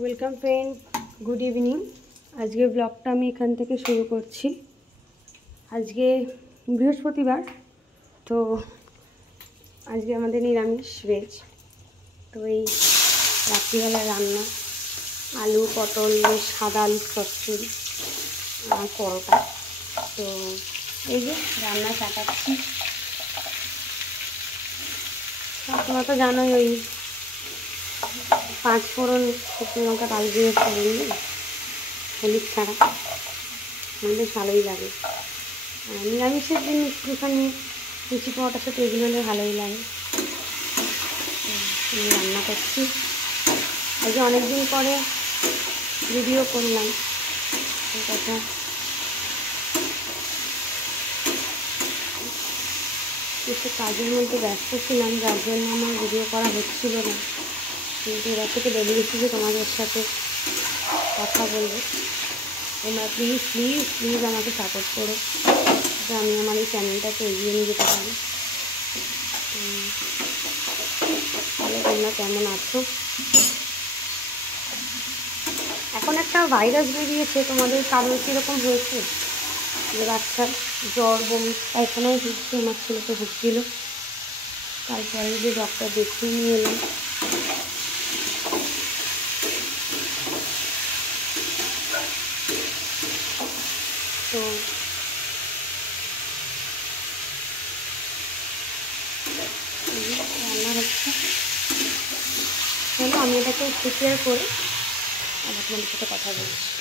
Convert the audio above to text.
Welcome friend, good evening. আজকে ব্লগটা আমি এখান থেকে শুরু করছি। আজকে বৃহস্পতিবার, তো আজকে আমাদের নিরামিষ ভেজ। তো এই রাত্রিবেলা রান্না আলু পটল সাদা আলুর চচ্চড়ি আর পরোটা। তো এই যে রান্না কাটাচ্ছি। তোমরা তো জানোই ওই 5 ফোড়ন শুকনো লঙ্কা ডাল দিয়ে ফোড়ন দিই, হলুদ ছাড়া, আমাদের ভালোই লাগে। নিরামিষের দিন একটুখানি লুচি পরোটার সাথে এগুলো হলে ভালোই লাগে। আমি রান্না করছি আজকে, অনেকদিন পরে ভিডিও করলাম। এই কথা একটু কাজের মধ্যে ব্যস্ত ছিলাম, যার জন্য আমার ভিডিও করা হচ্ছিল না। কিন্তু এবার থেকে বেরিয়েছি যে তোমাদের সাথে কথা বলবো। তোমরা প্লিজ প্লিজ প্লিজ আমাকে সাপোর্ট করো, যাতে আমি আমার এই চ্যানেলটাকে এগিয়ে নিয়ে যেতে পারি। তাহলে তোমরা কেমন আছো? এখন একটা ভাইরাস বেরিয়েছে, তোমাদের কারোর কীরকম হয়েছে? যে বাচ্চার জ্বর বমি পায়খানায় ভুগছে, আমার ছেলেকে ভুগছিল। তারপরে যে ডক্টর দেখিয়ে নিয়ে এলাম। তো রান্না হচ্ছে, চলো আমি এটাকে প্রিপেয়ার করে আবার তোমাদের সাথে কথা বলছি।